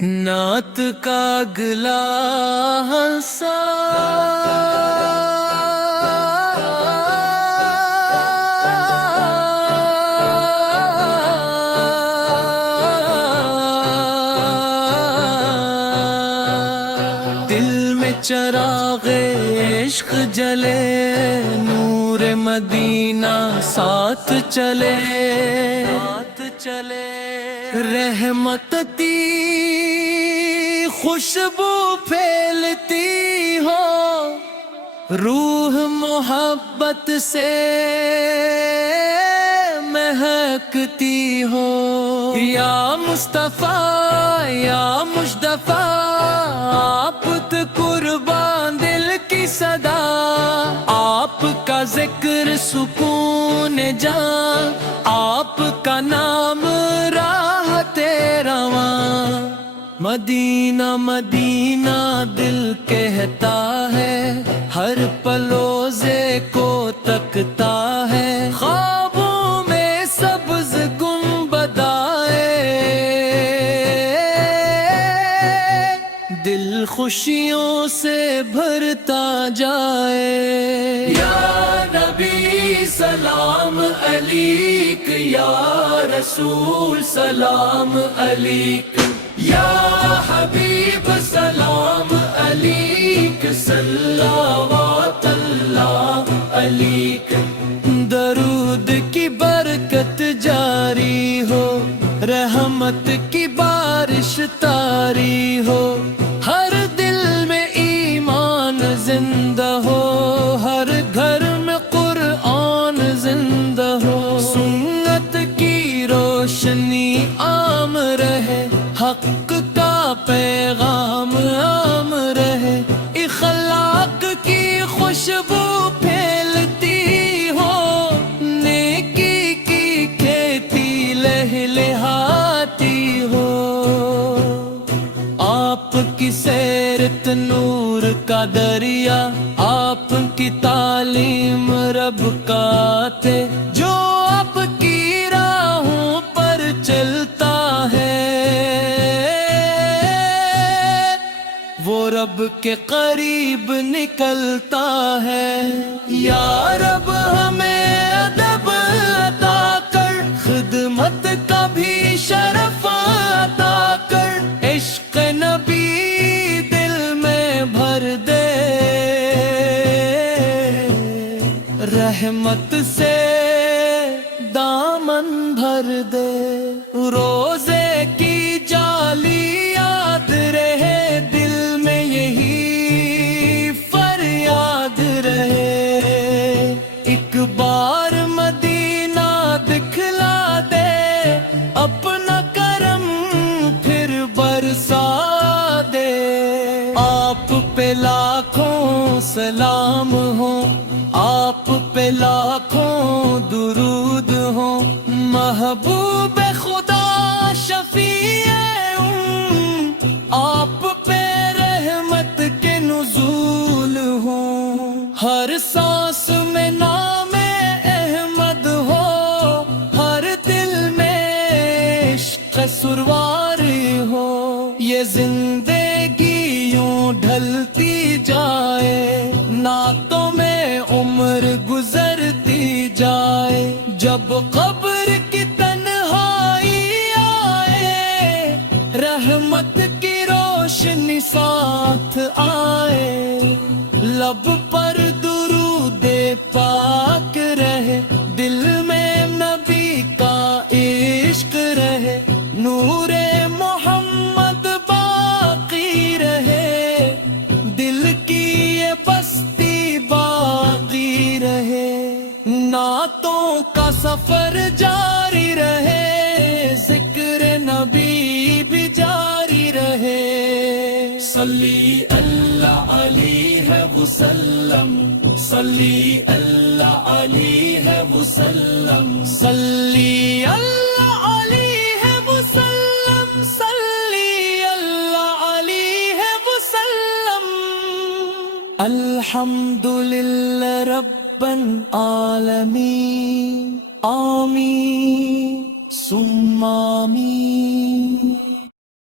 نعت کا اگلا حصہ دل میں چراغ عشق جلے، نور مدینہ ساتھ چلے رحمت کی خوشبو پھیلتی ہو، روح محبت سے مہکتی ہو۔ یا مصطفیٰ یا مصطفیٰ، آپ تو قربان دل کی صدا، آپ کا ذکر سکون جان، آپ کا نام راحت رواں۔ مدینہ مدینہ دل کہتا ہے، ہر پل روزے کو تکتا ہے، خوابوں میں سبز گنبدائے دل خوشیوں سے بھرتا جائے۔ یا نبی سلام علیک، یا رسول سلام علیک، یا حبیب سلام علیک، صلوات اللہ علیک۔ درود کی برکت جاری ہو، رحمت کی بارش طاری ہو، ہر دل میں ایمان زندہ ہو، ہر گھر میں قرآن زندہ ہو، سنت کی روشنی عام رہے، حق کا پیغام عام رہے، اخلاق کی خوشبو پھیلتی ہو، نیکی کی کھیتی لہلہاتی ہو۔ آپ کی سیرت نور کا دریا، آپ کی تعلیم رب کا تھے، جو آپ کی راہوں پر چلتا ہے وہ رب کے قریب نکلتا ہے۔ یا رب ہمیں ادب عطا کر، خدمت کا بھی شرف عطا کر، عشق نبی دل میں بھر دے، رحمت سے دامن بھر دے، روزے کی جالی یاد رہے، دل میں یہی فریاد رہے، ایک بار مدینہ دکھلا دے، اپنا کرم پھر برسا دے۔ آپ پہ لاکھوں سلام ہوں، آپ پہ لاکھوں درود ہوں، محبوب خدا شفیع آپ پہ رحمت کے نزول ہوں، ہر سانس میں نام احمد ہو، ہر دل میں عشق سروار ہو، یہ زندگی یوں ڈھلتی جائے، نعتوں میں عمر گزرتی جائے، جب قبر کی تنہائی آئے، رحمت کی روشنی ساتھ آئے، لب پر درود پاک رہے، دل میں نبی کا عشق رہے، نور محمد باقی رہے، دل کی یہ بستی باقی رہے، نعتوں کا سفر جاری رہے، ذکر نبی بھی جاری رہے۔ صلی اللہ علیہ وسلم، صلی اللہ علیہ وسلم، صلی اللہ علیہ وسلم، صلی اللہ علیہ وسلم۔ الحمدللہ رب العالمین، آمین ثم آمین۔